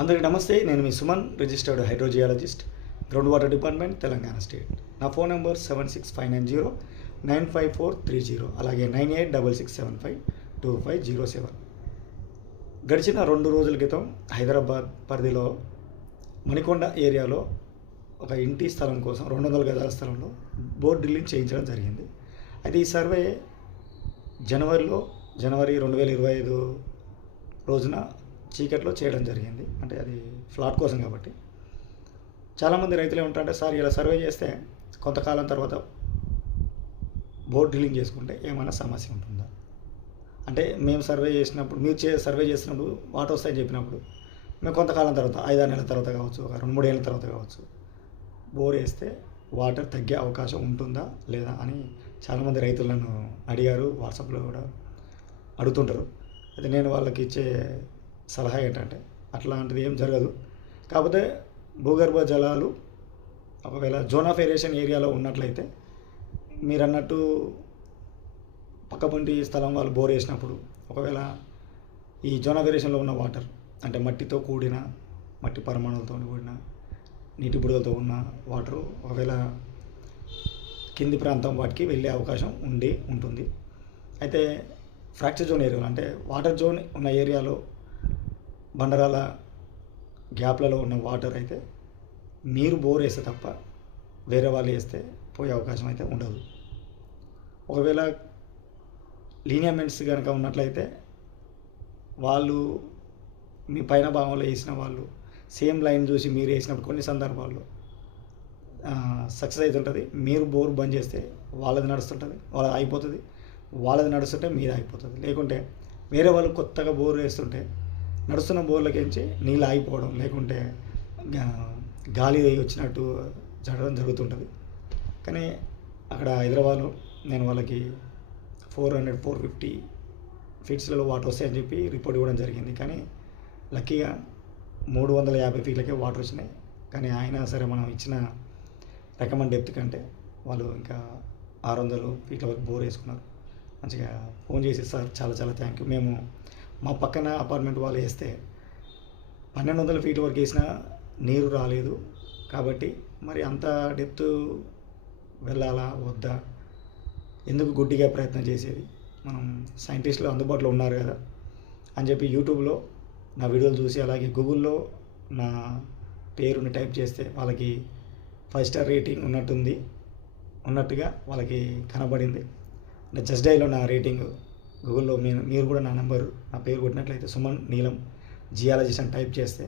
అందరికీ నమస్తే నేను మీ Suman registered hydrogeologist ground water department Telangana state. నా phone number seven six five nine zero nine five four three zero అలాగే nine eight double six seven five two five zero seven. గడిచిన రెండు రోజుల క్రితం హైదరాబాద్ పరిధిలో మణికొండ ఏరియాలో ఒక ఇంటి స్థలం కోసం రెండు వందల గజాల స్థలంలో బోర్ డ్రిల్లింగ్ చేయించడం జరిగింది. అయితే ఈ సర్వే జనవరిలో జనవరి రెండు వేల ఇరవై ఐదు రోజున చీకట్లో చేయడం జరిగింది. అంటే అది ఫ్లాట్ కోసం కాబట్టి. చాలామంది రైతులు ఏమంటారంటే సార్ ఇలా సర్వే చేస్తే కొంతకాలం తర్వాత బోర్ డ్రిల్లింగ్ చేసుకుంటే ఏమైనా సమస్య ఉంటుందా? అంటే మేము సర్వే చేసినప్పుడు మీరు చే సర్వే చేసినప్పుడు వాటర్ వస్తాయని చెప్పినప్పుడు మేము కొంతకాలం తర్వాత ఐదారు నెలల తర్వాత కావచ్చు ఒక రెండు మూడు ఏళ్ళ తర్వాత కావచ్చు బోర్ వేస్తే వాటర్ తగ్గే అవకాశం ఉంటుందా లేదా అని చాలామంది రైతులను అడిగారు వాట్సాప్లో కూడా అడుగుతుంటారు. అయితే నేను వాళ్ళకి ఇచ్చే సలహా ఏంటంటే అట్లాంటిది ఏం జరగదు. కాకపోతే భూగర్భ జలాలు ఒకవేళ జోన్ ఆఫ్ ఏరియేషన్ ఏరియాలో ఉన్నట్లయితే మీరు అన్నట్టు పక్కపంటి స్థలం వాళ్ళు బోర్ వేసినప్పుడు ఒకవేళ ఈ జోన్ ఆఫ్ ఏరియేషన్లో ఉన్న వాటర్ అంటే మట్టితో కూడిన మట్టి పరమాణులతో కూడిన నీటి బుడగలతో ఉన్న వాటరు ఒకవేళ కింది ప్రాంతం వాటికి వెళ్ళే అవకాశం ఉండి ఉంటుంది. అయితే ఫ్రాక్చర్ జోన్ ఏరియాలో అంటే వాటర్ జోన్ ఉన్న ఏరియాలో బండరాల గ్యాప్లలో ఉన్న వాటర్ అయితే మీరు బోర్ వేస్తే తప్ప వేరే వాళ్ళు వేస్తే పోయే అవకాశం అయితే ఉండదు. ఒకవేళ లీనియమెంట్స్ కనుక ఉన్నట్లయితే వాళ్ళు మీ పైన భాగంలో వేసిన వాళ్ళు సేమ్ లైన్ చూసి మీరు వేసినప్పుడు కొన్ని సందర్భాల్లో సక్సెస్ అవుతుంటుంది. మీరు బోర్ బంద్ చేస్తే వాళ్ళది నడుస్తుంటుంది వాళ్ళది అయిపోతుంది వాళ్ళది నడుస్తుంటే మీది అయిపోతుంది లేకుంటే వేరే వాళ్ళు కొత్తగా బోర్ వేస్తుంటే నడుస్తున్న బోర్లకించి నీళ్ళు ఆగిపోవడం లేకుంటే గాలి వచ్చినట్టు జరగడం జరుగుతుంటుంది. కానీ అక్కడ హైదరాబాద్లో నేను వాళ్ళకి ఫోర్ హండ్రెడ్ ఫోర్ ఫిఫ్టీ ఫీట్స్లలో వాటర్ వస్తాయని చెప్పి రిపోర్ట్ ఇవ్వడం జరిగింది. కానీ లక్కీగా మూడు వందల యాభై ఫీట్లకే వాటర్ వచ్చినాయి. కానీ ఆయన సరే మనం ఇచ్చిన రికమెండ్ డెప్త్ కంటే వాళ్ళు ఇంకా ఆరు వందలు ఫీట్ల వరకు బోర్ వేసుకున్నారు. మంచిగా ఫోన్ చేసి సార్ చాలా చాలా థ్యాంక్ యూ. మేము మా పక్కన అపార్ట్మెంట్ వాళ్ళు వేస్తే పన్నెండు వందల ఫీట్ వరకు వేసినా నీరు రాలేదు కాబట్టి మరి అంత డెప్త్ వెళ్ళాలా వద్దా? ఎందుకు గుడ్డిగా ప్రయత్నం చేసేది? మనం సైంటిస్టులు అందుబాటులో ఉన్నారు కదా అని చెప్పి యూట్యూబ్లో నా వీడియోలు చూసి అలాగే గూగుల్లో నా పేరుని టైప్ చేస్తే వాళ్ళకి ఫైవ్ స్టార్ రేటింగ్ ఉన్నట్టుంది ఉన్నట్టుగా వాళ్ళకి కనబడింది. అంటే జస్ట్ డైలో నా రేటింగ్ గూగుల్లో మీరు మీరు కూడా నా నెంబర్ నా పేరు కొట్టినట్లయితే సుమన్ నీలం జియాలజిస్ట్ అని టైప్ చేస్తే